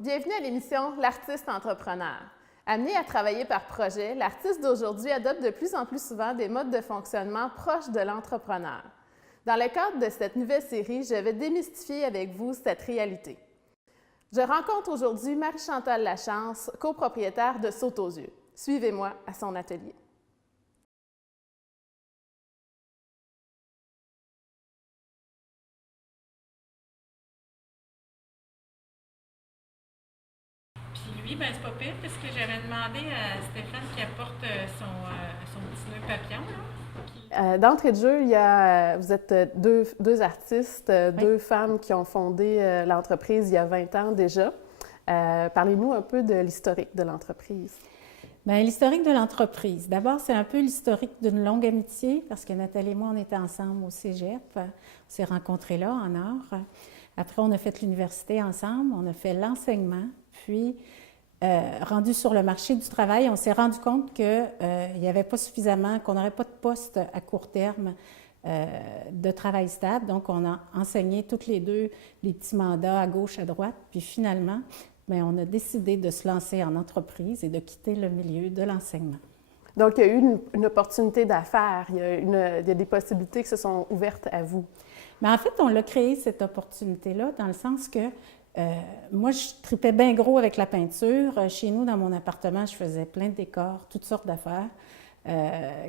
bienvenue à l'émission L'artiste entrepreneur. Amené à travailler par projet, l'artiste d'aujourd'hui adopte de plus en plus souvent des modes de fonctionnement proches de l'entrepreneur. Dans le cadre de cette nouvelle série, je vais démystifier avec vous cette réalité. Je rencontre aujourd'hui Marie-Chantal Lachance, copropriétaire de Saute aux yeux. Suivez-moi à son atelier. Puis lui, c'est pas pire, parce que j'avais demandé à Stéphane qui apporte son petit nœud papillon, là. D'entrée de jeu, vous êtes deux artistes, deux femmes qui ont fondé l'entreprise il y a 20 ans déjà. Parlez-nous un peu de l'historique de l'entreprise. Bien, l'historique de l'entreprise. D'abord, c'est un peu l'historique d'une longue amitié, parce que Nathalie et moi, on était ensemble au cégep. On s'est rencontrés là, en art. Après, on a fait l'université ensemble, on a fait l'enseignement. Puis, rendu sur le marché du travail, on s'est rendu compte qu'il n'y avait pas suffisamment, qu'on n'aurait pas de poste à court terme de travail stable. Donc, on a enseigné toutes les deux des petits mandats à gauche, à droite. Puis finalement, bien, on a décidé de se lancer en entreprise et de quitter le milieu de l'enseignement. Donc, il y a eu une opportunité d'affaires, il y a des possibilités qui se sont ouvertes à vous. Mais en fait, on l'a créé, cette opportunité-là, dans le sens que moi, je tripais bien gros avec la peinture. Chez nous, dans mon appartement, je faisais plein de décors, toutes sortes d'affaires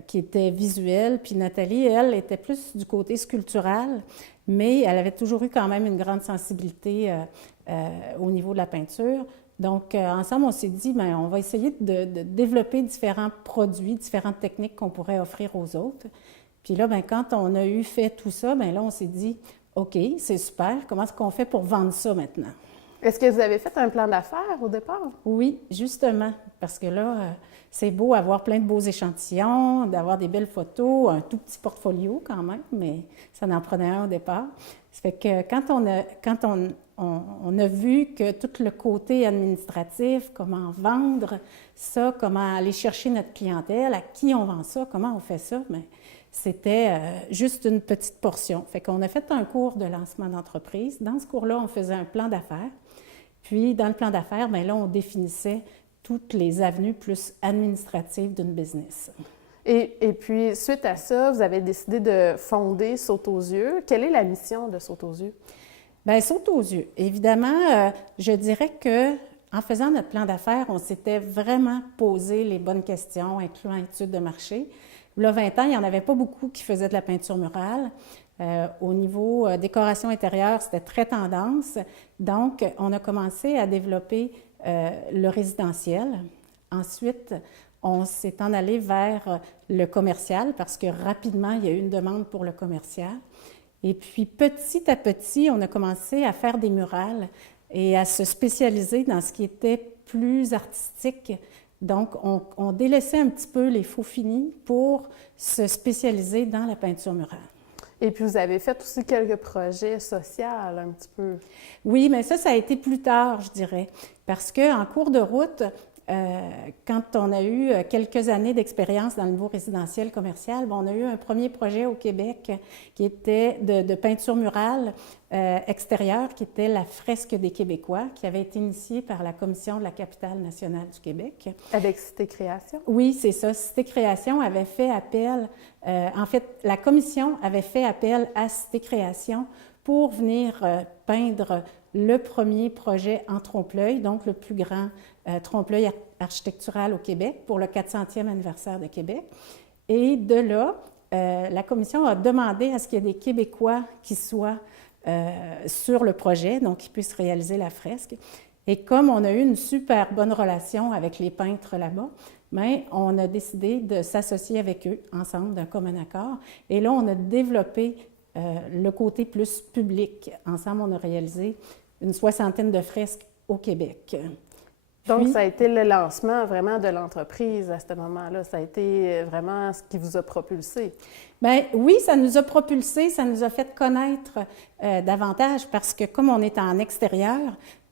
qui étaient visuelles. Puis Nathalie, elle, était plus du côté sculptural, mais elle avait toujours eu quand même une grande sensibilité au niveau de la peinture. Donc, ensemble, on s'est dit, bien, on va essayer de développer différents produits, différentes techniques qu'on pourrait offrir aux autres. Puis là, bien, quand on a eu fait tout ça, bien là, on s'est dit, OK, c'est super. Comment est-ce qu'on fait pour vendre ça maintenant? Est-ce que vous avez fait un plan d'affaires au départ? Oui, justement, parce que là, c'est beau avoir plein de beaux échantillons, d'avoir des belles photos, un tout petit portfolio quand même, mais ça en prenait un au départ. Ça fait que quand on a vu que tout le côté administratif, comment vendre ça, comment aller chercher notre clientèle, à qui on vend ça, comment on fait ça, bien, c'était juste une petite portion. Fait qu'on a fait un cours de lancement d'entreprise. Dans ce cours-là, on faisait un plan d'affaires. Puis, dans le plan d'affaires, bien là, on définissait toutes les avenues plus administratives d'une business. Et puis, suite à ça, vous avez décidé de fonder Saute aux yeux. Quelle est la mission de Saute aux yeux? Bien, Saute aux yeux. Évidemment, je dirais que en faisant notre plan d'affaires, on s'était vraiment posé les bonnes questions, incluant études de marché. Il y a 20 ans, il n'y en avait pas beaucoup qui faisaient de la peinture murale. Au niveau décoration intérieure, c'était très tendance. Donc, on a commencé à développer le résidentiel. Ensuite, on s'est en allé vers le commercial parce que rapidement, il y a eu une demande pour le commercial. Et puis, petit à petit, on a commencé à faire des murales et à se spécialiser dans ce qui était plus artistique. Donc, on délaissait un petit peu les faux finis pour se spécialiser dans la peinture murale. Et puis, vous avez fait aussi quelques projets sociaux un petit peu. Oui, mais ça a été plus tard, je dirais, parce qu'en cours de route, quand on a eu quelques années d'expérience dans le niveau résidentiel commercial, on a eu un premier projet au Québec qui était de peinture murale extérieure, qui était la fresque des Québécois, qui avait été initiée par la Commission de la capitale nationale du Québec. Avec Cité Création? Oui, c'est ça. Cité Création avait fait appel, en fait, la Commission avait fait appel à Cité Création pour venir peindre le premier projet en trompe-l'œil, donc le plus grand trompe-l'œil architectural au Québec pour le 400e anniversaire de Québec. Et de là, la Commission a demandé à ce qu'il y ait des Québécois qui soient sur le projet, donc qui puissent réaliser la fresque. Et comme on a eu une super bonne relation avec les peintres là-bas, bien, on a décidé de s'associer avec eux ensemble d'un commun accord. Et là, on a développé le côté plus public. Ensemble, on a réalisé une 60aine de fresques au Québec. Donc, ça a été le lancement vraiment de l'entreprise à ce moment-là. Ça a été vraiment ce qui vous a propulsé. Bien, oui, ça nous a propulsé, ça nous a fait connaître davantage parce que comme on est en extérieur,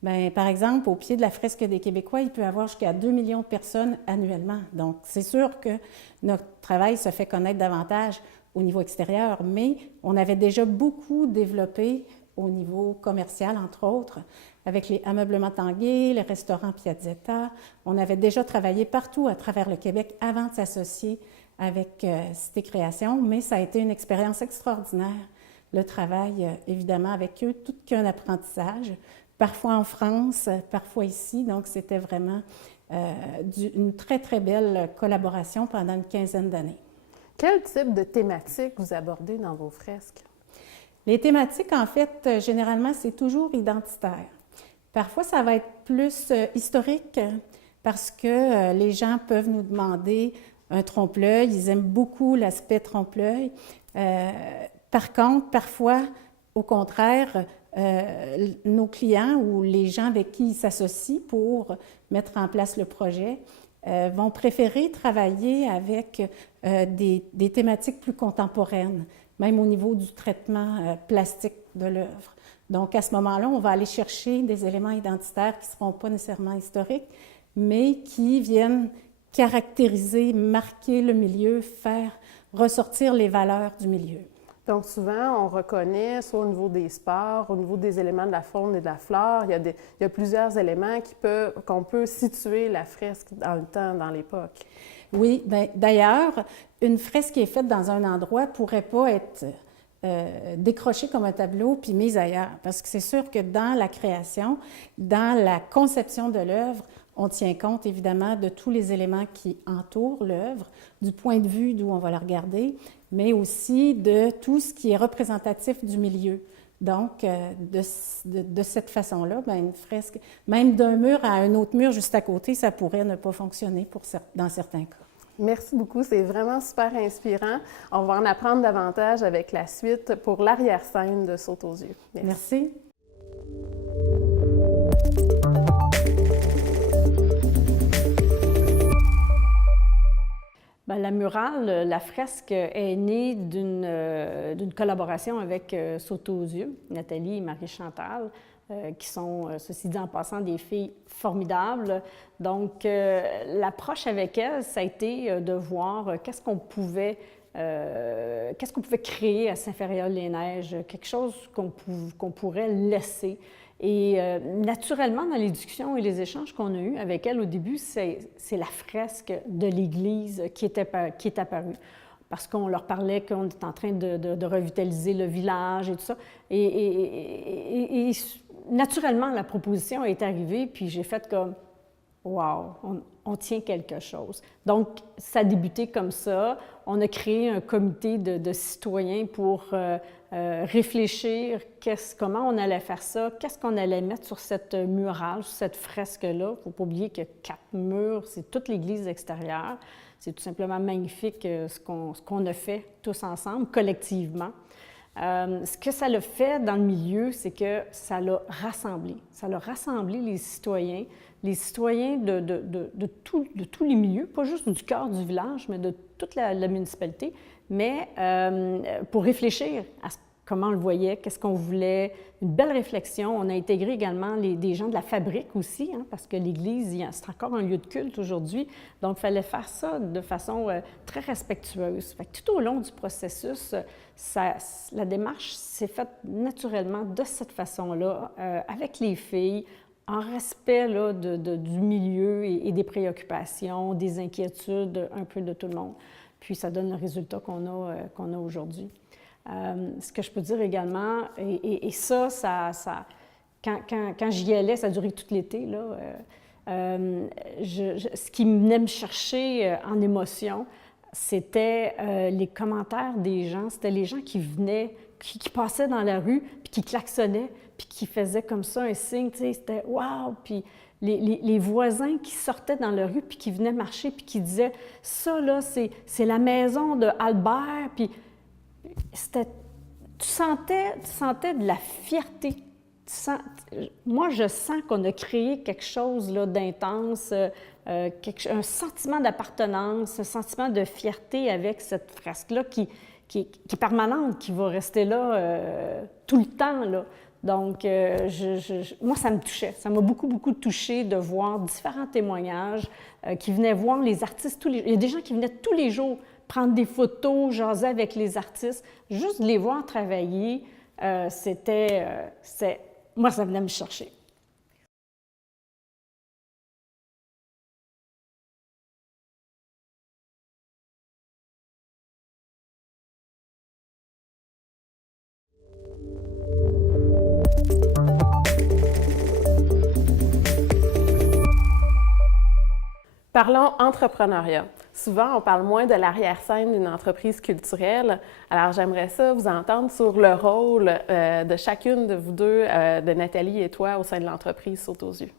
bien, par exemple, au pied de la fresque des Québécois, il peut y avoir jusqu'à 2 millions de personnes annuellement. Donc, c'est sûr que notre travail se fait connaître davantage au niveau extérieur, mais on avait déjà beaucoup développé au niveau commercial, entre autres, avec les ameublements Tanguay, les restaurants Piazzetta. On avait déjà travaillé partout à travers le Québec avant de s'associer avec Cité Création, mais ça a été une expérience extraordinaire, le travail, évidemment, avec eux, tout qu'un apprentissage, parfois en France, parfois ici, donc c'était vraiment une très, très belle collaboration pendant une quinzaine d'années. Quel type de thématique vous abordez dans vos fresques? Les thématiques, en fait, généralement, c'est toujours identitaire. Parfois, ça va être plus historique parce que les gens peuvent nous demander un trompe-l'œil. Ils aiment beaucoup l'aspect trompe-l'œil. Par contre, parfois, au contraire, nos clients ou les gens avec qui ils s'associent pour mettre en place le projet vont préférer travailler avec des thématiques plus contemporaines, même au niveau du traitement plastique de l'œuvre. Donc, à ce moment-là, on va aller chercher des éléments identitaires qui ne seront pas nécessairement historiques, mais qui viennent caractériser, marquer le milieu, faire ressortir les valeurs du milieu. Donc, souvent, on reconnaît, soit au niveau des sports, au niveau des éléments de la faune et de la flore, il y a plusieurs éléments qu'on peut situer la fresque dans le temps, dans l'époque. Oui, bien, d'ailleurs, une fresque qui est faite dans un endroit ne pourrait pas être décrochée comme un tableau puis mise ailleurs. Parce que c'est sûr que dans la création, dans la conception de l'œuvre, on tient compte évidemment de tous les éléments qui entourent l'œuvre, du point de vue d'où on va la regarder, mais aussi de tout ce qui est représentatif du milieu. Donc, de cette façon-là, bien, une fresque, même d'un mur à un autre mur juste à côté, ça pourrait ne pas fonctionner dans certains cas. Merci beaucoup, c'est vraiment super inspirant. On va en apprendre davantage avec la suite pour l'arrière-scène de Saute aux yeux. Merci. Bien, la murale, la fresque est née d'une collaboration avec Saute aux yeux, Nathalie et Marie-Chantal, qui sont, ceci dit en passant, des filles formidables. Donc, l'approche avec elles, ça a été de voir qu'est-ce qu'on pouvait créer à Saint-Féréol-les-Neiges, quelque chose qu'on pourrait laisser. Et naturellement, dans les discussions et les échanges qu'on a eus avec elle au début, c'est la fresque de l'Église qui est apparue. Parce qu'on leur parlait qu'on est en train de revitaliser le village et tout ça. Et naturellement, la proposition est arrivée, puis j'ai fait comme « wow, on tient quelque chose ». Donc, ça a débuté comme ça. On a créé un comité de citoyens pour réfléchir comment on allait faire ça, qu'est-ce qu'on allait mettre sur cette murale, sur cette fresque-là. Il ne faut pas oublier que 4 murs, c'est toute l'église extérieure. C'est tout simplement magnifique ce qu'on a fait tous ensemble, collectivement. Ce que ça l'a fait dans le milieu, c'est que ça l'a rassemblé. Ça l'a rassemblé les citoyens de tous les milieux, pas juste du cœur du village, mais de toute la municipalité, mais pour réfléchir à comment on le voyait, qu'est-ce qu'on voulait, une belle réflexion. On a intégré également des gens de la fabrique aussi, hein, parce que l'Église, c'est encore un lieu de culte aujourd'hui, donc il fallait faire ça de façon très respectueuse. Fait que tout au long du processus, la démarche s'est faite naturellement de cette façon-là, avec les filles, en respect là, du milieu et des préoccupations, des inquiétudes, un peu de tout le monde. Puis ça donne le résultat qu'on a aujourd'hui. Ce que je peux dire également, et ça quand j'y allais, ça a duré tout l'été, là, ce qui venait me chercher en émotion, c'était les commentaires des gens. C'était les gens qui venaient, qui passaient dans la rue, puis qui klaxonnaient, puis qui faisaient comme ça un signe, tu sais, c'était « wow ». Puis les voisins qui sortaient dans la rue, puis qui venaient marcher, puis qui disaient « ça, là, c'est la maison de Albert », puis tu sentais de la fierté. Moi, je sens qu'on a créé quelque chose là, d'intense, un sentiment d'appartenance, un sentiment de fierté avec cette fresque-là qui est permanente, qui va rester là tout le temps, là. Donc, moi, ça me touchait. Ça m'a beaucoup, beaucoup touché de voir différents témoignages qui venaient voir les artistes. Il y a des gens qui venaient tous les jours prendre des photos, jaser avec les artistes, juste de les voir travailler, moi, ça venait me chercher. Parlons entrepreneuriat. Souvent, on parle moins de l'arrière-scène d'une entreprise culturelle. Alors, j'aimerais ça vous entendre sur le rôle de chacune de vous deux, de Nathalie et toi, au sein de l'entreprise Saute aux yeux.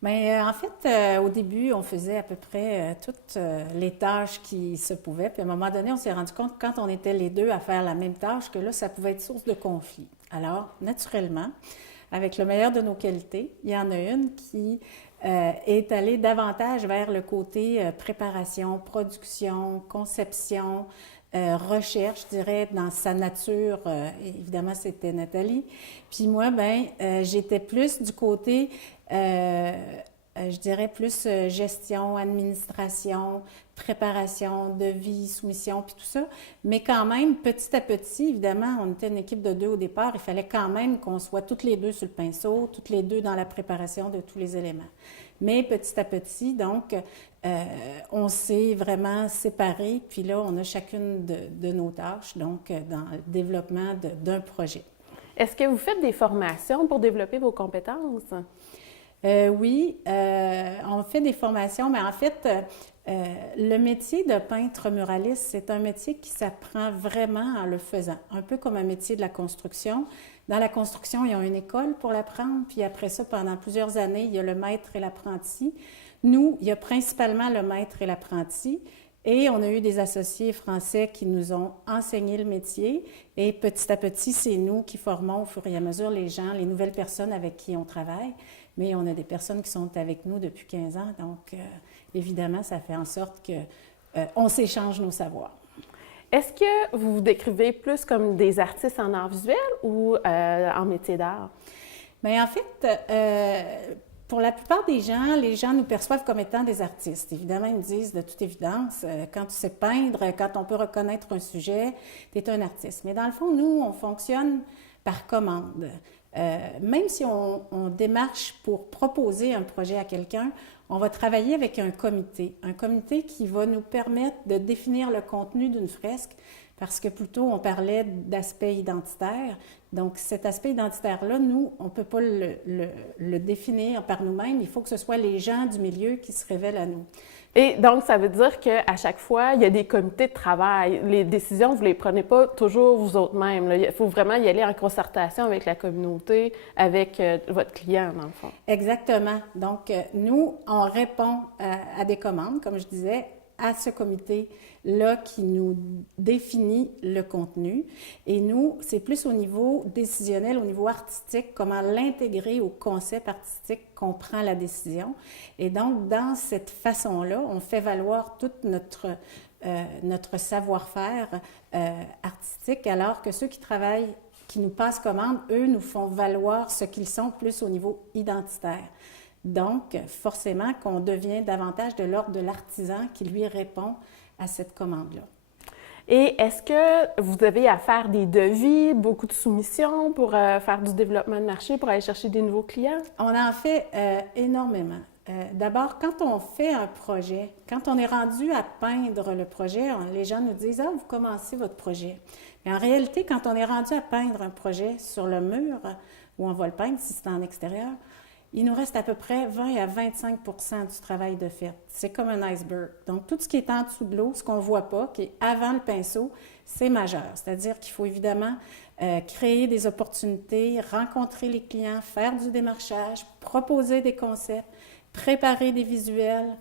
Bien, en fait, au début, on faisait à peu près toutes les tâches qui se pouvaient. Puis à un moment donné, on s'est rendu compte, quand on était les deux à faire la même tâche, que là, ça pouvait être source de conflit. Alors, naturellement, avec le meilleur de nos qualités, il y en a une qui est allée davantage vers le côté préparation, production, conception, recherche, je dirais, dans sa nature. Évidemment, c'était Nathalie. Puis moi, ben, j'étais plus du côté, je dirais, plus gestion, administration, préparation, devis, soumission, puis tout ça. Mais quand même, petit à petit, évidemment, on était une équipe de 2 au départ, il fallait quand même qu'on soit toutes les deux sur le pinceau, toutes les deux dans la préparation de tous les éléments. Mais petit à petit, donc, on s'est vraiment séparés, puis là, on a chacune de nos tâches, donc, dans le développement d'un projet. Est-ce que vous faites des formations pour développer vos compétences? Oui, on fait des formations, mais en fait, le métier de peintre muraliste, c'est un métier qui s'apprend vraiment en le faisant, un peu comme un métier de la construction. Dans la construction, il y a une école pour l'apprendre, puis après ça, pendant plusieurs années, il y a le maître et l'apprenti. Nous, il y a principalement le maître et l'apprenti, et on a eu des associés français qui nous ont enseigné le métier, et petit à petit, c'est nous qui formons au fur et à mesure les gens, les nouvelles personnes avec qui on travaille. Mais on a des personnes qui sont avec nous depuis 15 ans, donc évidemment, ça fait en sorte qu'on s'échange nos savoirs. Est-ce que vous vous décrivez plus comme des artistes en art visuel ou en métier d'art? Bien, en fait, pour la plupart des gens, les gens nous perçoivent comme étant des artistes. Évidemment, ils me disent de toute évidence, quand tu sais peindre, quand on peut reconnaître un sujet, tu es un artiste. Mais dans le fond, nous, on fonctionne par commande. Même si on démarche pour proposer un projet à quelqu'un, on va travailler avec un comité qui va nous permettre de définir le contenu d'une fresque, parce que plutôt on parlait d'aspect identitaire. Donc cet aspect identitaire-là, nous, on ne peut pas le définir par nous-mêmes, il faut que ce soit les gens du milieu qui se révèlent à nous. Et donc, ça veut dire qu'à chaque fois, il y a des comités de travail. Les décisions, vous ne les prenez pas toujours vous autres-mêmes. Il faut vraiment y aller en concertation avec la communauté, avec votre client, dans le fond. Exactement. Donc, nous, on répond à des commandes, comme je disais, à ce comité-là qui nous définit le contenu. Et nous, c'est plus au niveau décisionnel, au niveau artistique, comment l'intégrer au concept artistique qu'on prend la décision. Et donc, dans cette façon-là, on fait valoir tout notre savoir-faire artistique, alors que ceux qui travaillent, qui nous passent commande, eux, nous font valoir ce qu'ils sont plus au niveau identitaire. Donc, forcément, qu'on devient davantage de l'ordre de l'artisan qui lui répond à cette commande-là. Et est-ce que vous avez à faire des devis, beaucoup de soumissions pour faire du développement de marché, pour aller chercher des nouveaux clients? On en fait énormément. D'abord, quand on fait un projet, quand on est rendu à peindre le projet, les gens nous disent « Ah, vous commencez votre projet ». Mais en réalité, quand on est rendu à peindre un projet sur le mur, où on va le peindre si c'est en extérieur, il nous reste à peu près 20 à 25 du travail de fait. C'est comme un iceberg. Donc, tout ce qui est en dessous de l'eau, ce qu'on ne voit pas, qui est avant le pinceau, c'est majeur. C'est-à-dire qu'il faut évidemment créer des opportunités, rencontrer les clients, faire du démarchage, proposer des concepts, préparer des visuels.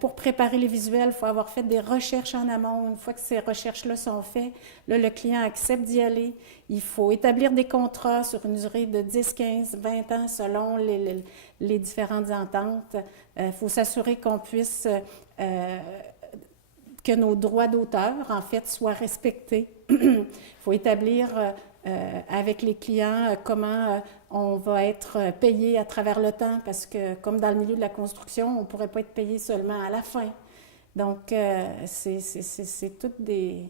Pour préparer les visuels, il faut avoir fait des recherches en amont. Une fois que ces recherches-là sont faites, là, le client accepte d'y aller. Il faut établir des contrats sur une durée de 10, 15, 20 ans selon les différentes ententes. Il faut s'assurer qu'on puisse, que nos droits d'auteur, en fait, soient respectés. Il faut établir avec les clients comment on va être payé à travers le temps, parce que comme dans le milieu de la construction, on ne pourrait pas être payé seulement à la fin. Donc, c'est toutes des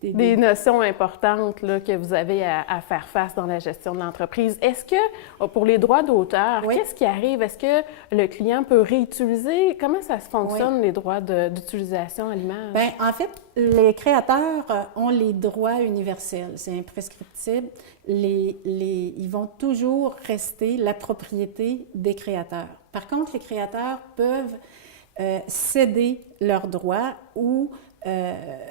Des notions importantes là, que vous avez à faire face dans la gestion de l'entreprise. Est-ce que, pour les droits d'auteur, Oui. qu'est-ce qui arrive? Est-ce que le client peut réutiliser? Comment ça se fonctionne, les droits d'utilisation à l'image? Bien, en fait, les créateurs ont les droits universels. C'est imprescriptible. Ils vont toujours rester la propriété des créateurs. Par contre, les créateurs peuvent céder leurs droits ou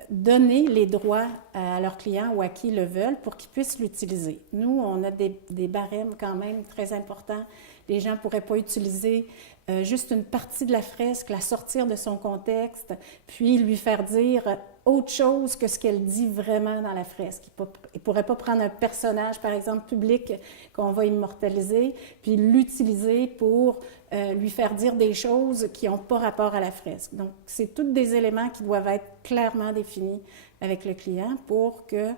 donner les droits à leurs clients ou à qui le veulent pour qu'ils puissent l'utiliser. Nous, on a des barèmes quand même très importants. Les gens ne pourraient pas utiliser juste une partie de la fresque, la sortir de son contexte, puis lui faire dire autre chose que ce qu'elle dit vraiment dans la fresque. Il ne pourrait pas prendre un personnage, par exemple, public qu'on va immortaliser, puis l'utiliser pour lui faire dire des choses qui n'ont pas rapport à la fresque. Donc, c'est tous des éléments qui doivent être clairement définis avec le client pour qu'il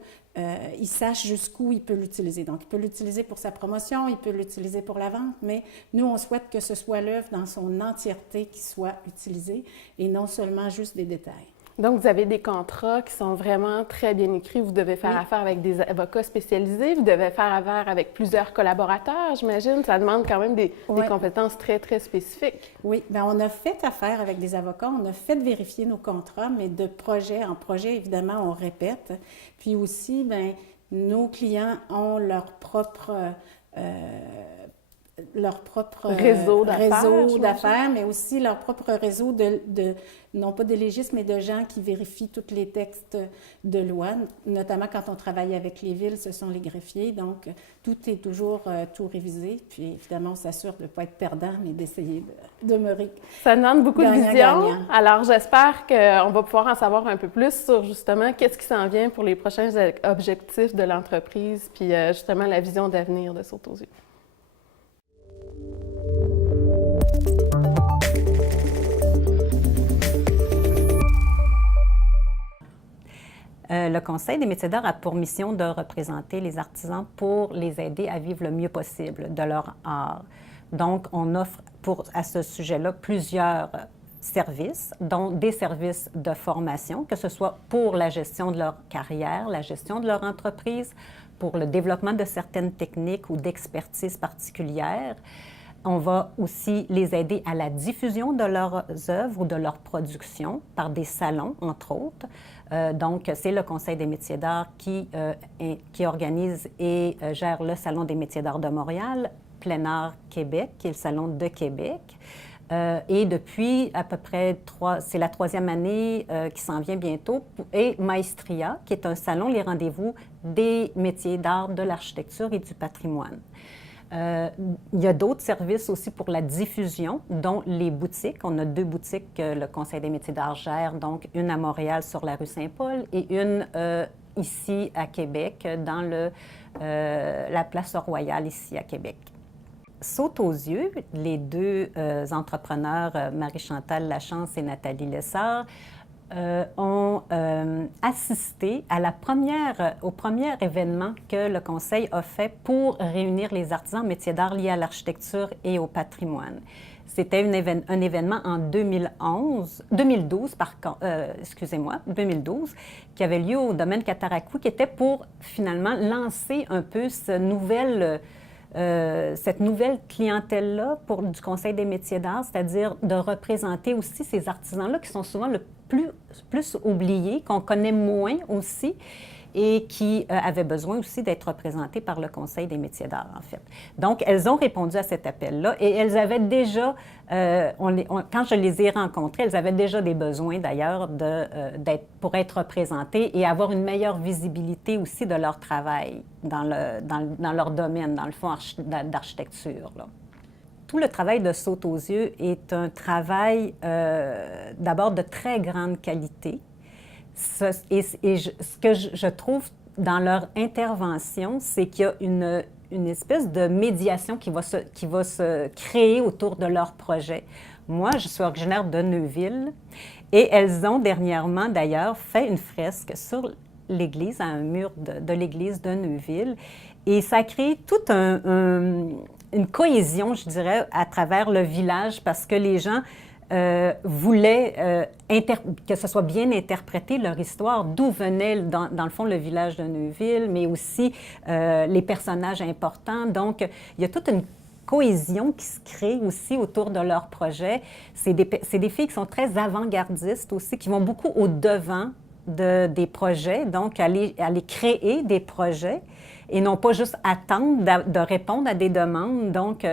sache jusqu'où il peut l'utiliser. Donc, il peut l'utiliser pour sa promotion, il peut l'utiliser pour la vente, mais nous, on souhaite que ce soit l'œuvre dans son entièreté qui soit utilisée et non seulement juste des détails. Donc, vous avez des contrats qui sont vraiment très bien écrits. Vous devez faire affaire avec des avocats spécialisés. Vous devez faire affaire avec plusieurs collaborateurs, j'imagine. Ça demande quand même des compétences très, très spécifiques. Oui, bien, on a fait affaire avec des avocats. On a fait vérifier nos contrats, mais de projet en projet, évidemment, on répète. Puis aussi, bien, nos clients ont leur propre réseau d'affaires, mais aussi leur propre réseau non pas de légistes, mais de gens qui vérifient tous les textes de loi. Notamment quand on travaille avec les villes, ce sont les greffiers. Donc, tout est toujours tout révisé. Puis, évidemment, on s'assure de ne pas être perdant, mais d'essayer de demeurer Ça demande beaucoup de vision. gagnant. Alors, j'espère qu'on va pouvoir en savoir un peu plus sur, justement, qu'est-ce qui s'en vient pour les prochains objectifs de l'entreprise, puis, justement, la vision d'avenir de Saute aux yeux. Le Conseil des métiers d'art a pour mission de représenter les artisans pour les aider à vivre le mieux possible de leur art. Donc, on offre à ce sujet-là plusieurs services, dont des services de formation, que ce soit pour la gestion de leur carrière, la gestion de leur entreprise, pour le développement de certaines techniques ou d'expertise particulières. On va aussi les aider à la diffusion de leurs œuvres ou de leurs productions par des salons, entre autres. Donc, c'est le Conseil des métiers d'art qui organise et gère le Salon des métiers d'art de Montréal, Plein Art Québec, qui est le Salon de Québec. Et depuis à peu près c'est la 3e année qui s'en vient bientôt, et Maestria, qui est un salon, les rendez-vous des métiers d'art, de l'architecture et du patrimoine. Il y a d'autres services aussi pour la diffusion, dont les boutiques. On a 2 boutiques que le Conseil des métiers d'art gère, donc une à Montréal sur la rue Saint-Paul et une ici à Québec, dans la place Royale, ici à Québec. Saute aux yeux, les 2 entrepreneurs, Marie-Chantal Lachance et Nathalie Lessard, ont assisté au premier événement que le Conseil a fait pour réunir les artisans métiers d'art liés à l'architecture et au patrimoine. C'était un événement en 2012, qui avait lieu au domaine Cataraqui, qui était pour finalement lancer un peu cette nouvelle clientèle-là du Conseil des métiers d'art, c'est-à-dire de représenter aussi ces artisans-là qui sont souvent le plus oubliés, qu'on connaît moins aussi, et qui avaient besoin aussi d'être représentés par le Conseil des métiers d'art, en fait. Donc, elles ont répondu à cet appel-là et elles avaient déjà, quand je les ai rencontrées, elles avaient déjà des besoins d'ailleurs pour être représentées et avoir une meilleure visibilité aussi de leur travail dans leur domaine, dans le fond d'architecture, là. Tout le travail de Saute aux yeux est un travail d'abord de très grande qualité. Ce que je trouve dans leur intervention, c'est qu'il y a une espèce de médiation qui va se créer autour de leur projet. Moi, je suis originaire de Neuville et elles ont dernièrement d'ailleurs fait une fresque sur l'église, à un mur de l'église de Neuville. Et ça a créé toute une cohésion, je dirais, à travers le village parce que les gens voulaient que ce soit bien interprété leur histoire, d'où venait dans le fond le village de Neuville, mais aussi les personnages importants. Donc, il y a toute une cohésion qui se crée aussi autour de leur projet. C'est des filles qui sont très avant-gardistes aussi, qui vont beaucoup au-devant des projets, donc aller créer des projets et non pas juste attendre de répondre à des demandes. Donc,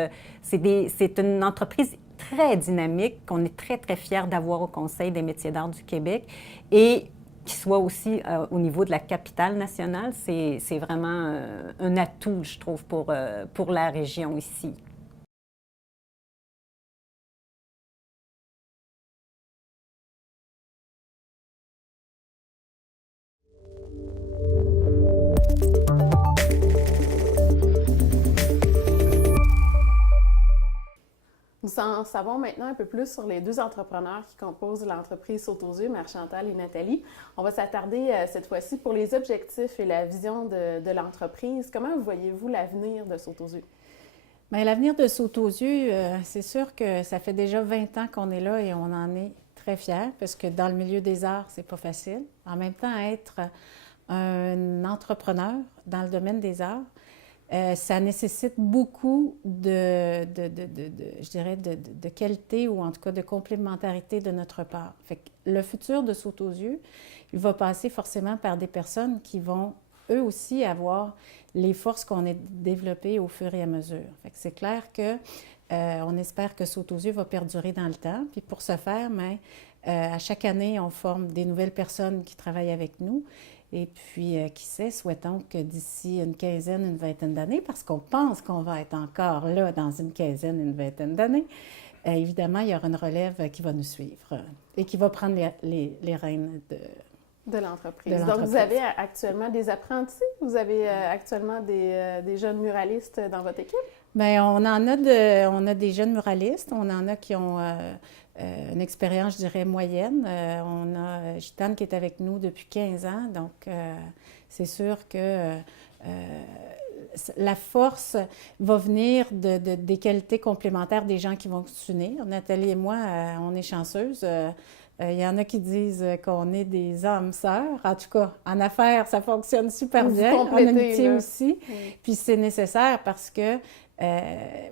c'est une entreprise très dynamique qu'on est très, très fiers d'avoir au Conseil des métiers d'art du Québec et qui soit aussi au niveau de la capitale nationale. C'est vraiment un atout, je trouve, pour la région ici. Nous en savons maintenant un peu plus sur les deux entrepreneurs qui composent l'entreprise Saute aux yeux, Mère-Chantal et Nathalie. On va s'attarder cette fois-ci pour les objectifs et la vision de l'entreprise. Comment voyez-vous l'avenir de Saute aux yeux? Bien, l'avenir de Saute aux yeux, c'est sûr que ça fait déjà 20 ans qu'on est là et on en est très fiers parce que dans le milieu des arts, c'est pas facile. En même temps, être un entrepreneur dans le domaine des arts, ça nécessite beaucoup je dirais, de qualité ou en tout cas de complémentarité de notre part. Fait que le futur de Saute aux yeux, il va passer forcément par des personnes qui vont eux aussi avoir les forces qu'on a développées au fur et à mesure. Fait que c'est clair que on espère que Saute aux yeux va perdurer dans le temps. Puis pour ce faire, à chaque année, on forme des nouvelles personnes qui travaillent avec nous. Et puis, qui sait, souhaitons que d'ici une quinzaine, une vingtaine d'années, parce qu'on pense qu'on va être encore là dans une quinzaine, une vingtaine d'années, évidemment, il y aura une relève qui va nous suivre et qui va prendre les rênes de l'entreprise. Donc, vous avez actuellement des apprentis? Vous avez actuellement des jeunes muralistes dans votre équipe? Bien, on a des jeunes muralistes. On en a qui ont une expérience, je dirais, moyenne. On a Gitane qui est avec nous depuis 15 ans. Donc, c'est sûr que la force va venir des qualités complémentaires des gens qui vont s'unir. Nathalie et moi, on est chanceuses. Il y en a qui disent qu'on est des âmes sœurs. En tout cas, en affaires, ça fonctionne super bien. En amitié aussi. Oui. Puis c'est nécessaire parce que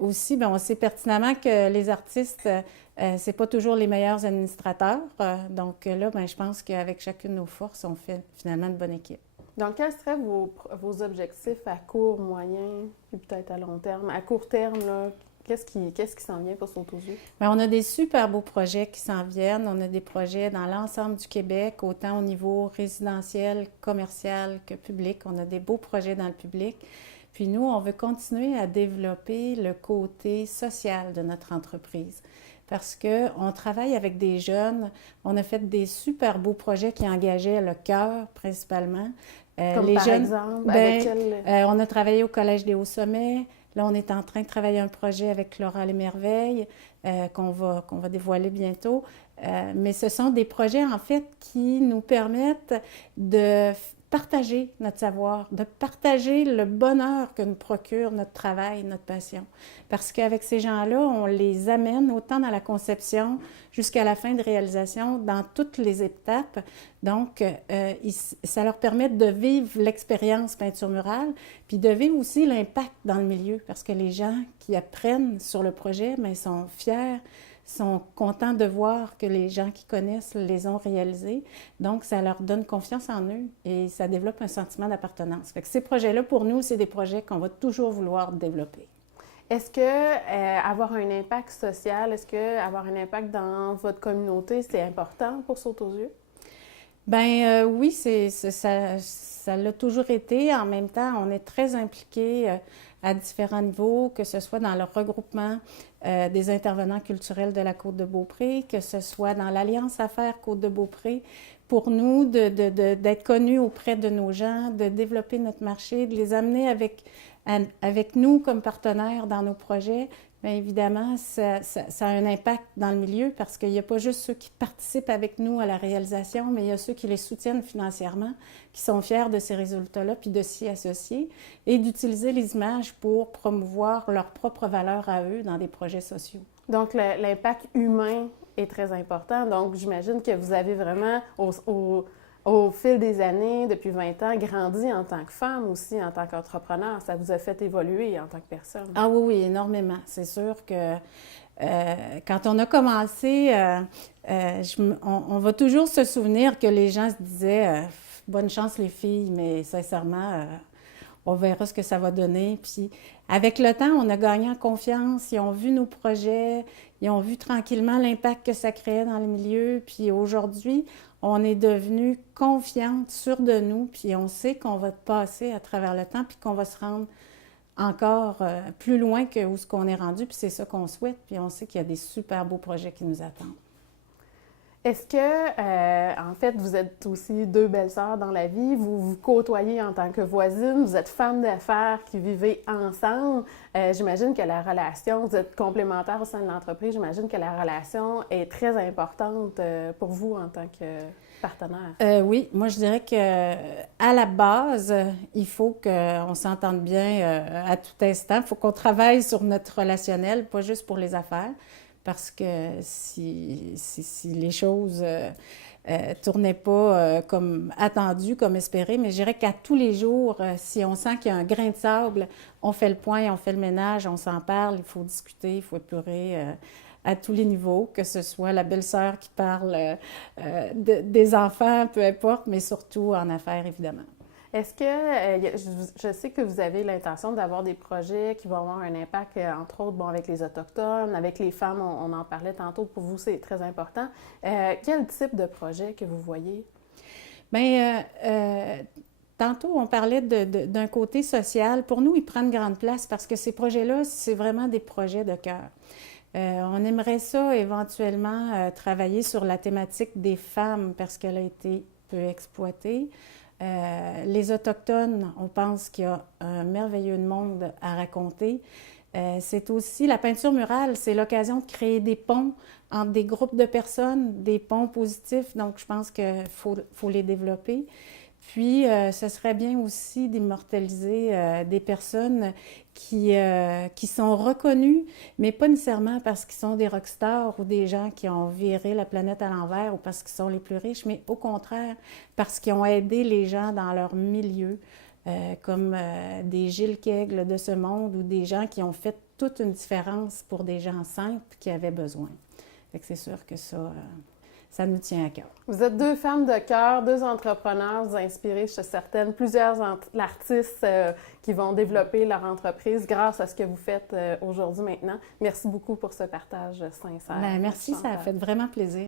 aussi, bien, on sait pertinemment que les artistes, c'est pas toujours les meilleurs administrateurs. Donc là, bien, je pense qu'avec chacune de nos forces, on fait finalement une bonne équipe. Donc, quels seraient vos objectifs à court, moyen, puis peut-être à long terme? À court terme, là, qu'est-ce qui s'en vient pour Saute aux yeux? Bien, on a des super beaux projets qui s'en viennent. On a des projets dans l'ensemble du Québec, autant au niveau résidentiel, commercial que public. On a des beaux projets dans le public. Puis nous, on veut continuer à développer le côté social de notre entreprise parce qu'on travaille avec des jeunes. On a fait des super beaux projets qui engageaient le cœur principalement. Comme les par jeunes, exemple? On a travaillé au Collège des Hauts-Sommets. Là, on est en train de travailler un projet avec Laura Les Merveilles qu'on va dévoiler bientôt. Mais ce sont des projets, en fait, qui nous permettent de partager notre savoir, de partager le bonheur que nous procure notre travail, notre passion. Parce qu'avec ces gens-là, on les amène autant dans la conception jusqu'à la fin de réalisation, dans toutes les étapes. Donc, ça leur permet de vivre l'expérience peinture murale, puis de vivre aussi l'impact dans le milieu, parce que les gens qui apprennent sur le projet, bien, sont fiers, sont contents de voir que les gens qui connaissent les ont réalisés. Donc, ça leur donne confiance en eux et ça développe un sentiment d'appartenance. Fait que ces projets-là, pour nous, c'est des projets qu'on va toujours vouloir développer. Est-ce que avoir un impact social, est-ce que avoir un impact dans votre communauté, c'est important pour Saute aux yeux? Bien, oui, ça l'a toujours été. En même temps, on est très impliqués à différents niveaux, que ce soit dans le regroupement des intervenants culturels de la Côte-de-Beaupré, que ce soit dans l'Alliance Affaires Côte-de-Beaupré. Pour nous, d'être connus auprès de nos gens, de développer notre marché, de les amener avec nous comme partenaires dans nos projets, Bien évidemment, ça a un impact dans le milieu parce qu'il n'y a pas juste ceux qui participent avec nous à la réalisation, mais il y a ceux qui les soutiennent financièrement, qui sont fiers de ces résultats-là, puis de s'y associer et d'utiliser les images pour promouvoir leurs propres valeurs à eux dans des projets sociaux. Donc, l'impact humain est très important. Donc, j'imagine que vous avez vraiment, au fil des années, depuis 20 ans, grandi en tant que femme aussi, en tant qu'entrepreneur. Ça vous a fait évoluer en tant que personne. Ah oui, oui, énormément. C'est sûr que quand on a commencé, on va toujours se souvenir que les gens se disaient bonne chance les filles, mais sincèrement, on verra ce que ça va donner. Puis avec le temps, on a gagné en confiance, ils ont vu nos projets, ils ont vu tranquillement l'impact que ça créait dans le milieu. Puis aujourd'hui, on est devenu confiante, sûre de nous, puis on sait qu'on va passer à travers le temps, puis qu'on va se rendre encore plus loin que où ce qu'on est rendu, puis c'est ça qu'on souhaite, puis on sait qu'il y a des super beaux projets qui nous attendent. Est-ce que, en fait, vous êtes aussi deux belles sœurs dans la vie, vous vous côtoyez en tant que voisines, vous êtes femmes d'affaires qui vivez ensemble. J'imagine que la relation, vous êtes complémentaires au sein de l'entreprise, j'imagine que la relation est très importante pour vous en tant que partenaire. Oui, moi je dirais que à la base, il faut qu'on s'entende bien à tout instant. Il faut qu'on travaille sur notre relationnel, pas juste pour les affaires. Parce que si les choses tournaient pas comme attendu, comme espéré, mais je dirais qu'à tous les jours, si on sent qu'il y a un grain de sable, on fait le point, on fait le ménage, on s'en parle, il faut discuter, il faut épurer à tous les niveaux, que ce soit la belle-sœur qui parle des enfants, peu importe, mais surtout en affaires, évidemment. Est-ce que, je sais que vous avez l'intention d'avoir des projets qui vont avoir un impact, entre autres, bon, avec les Autochtones, avec les femmes, on en parlait tantôt, pour vous, c'est très important. Quel type de projet que vous voyez? Bien, tantôt, on parlait d'un côté social. Pour nous, ils prennent grande place parce que ces projets-là, c'est vraiment des projets de cœur. On aimerait ça, éventuellement, travailler sur la thématique des femmes parce qu'elle a été peu exploitée. Les Autochtones, on pense qu'il y a un merveilleux monde à raconter. C'est aussi la peinture murale, c'est l'occasion de créer des ponts entre des groupes de personnes, des ponts positifs, donc je pense qu'il faut les développer. Puis, ce serait bien aussi d'immortaliser des personnes qui sont reconnues, mais pas nécessairement parce qu'ils sont des rockstars ou des gens qui ont viré la planète à l'envers ou parce qu'ils sont les plus riches, mais au contraire, parce qu'ils ont aidé les gens dans leur milieu, comme des Gilles Kegel de ce monde ou des gens qui ont fait toute une différence pour des gens simples qui avaient besoin. Fait que c'est sûr que ça nous tient à cœur. Vous êtes deux femmes de cœur, deux entrepreneurs, vous inspirez, je suis certaine, plusieurs artistes qui vont développer leur entreprise grâce à ce que vous faites aujourd'hui maintenant. Merci beaucoup pour ce partage sincère. Bien, merci, ça a fait vraiment plaisir.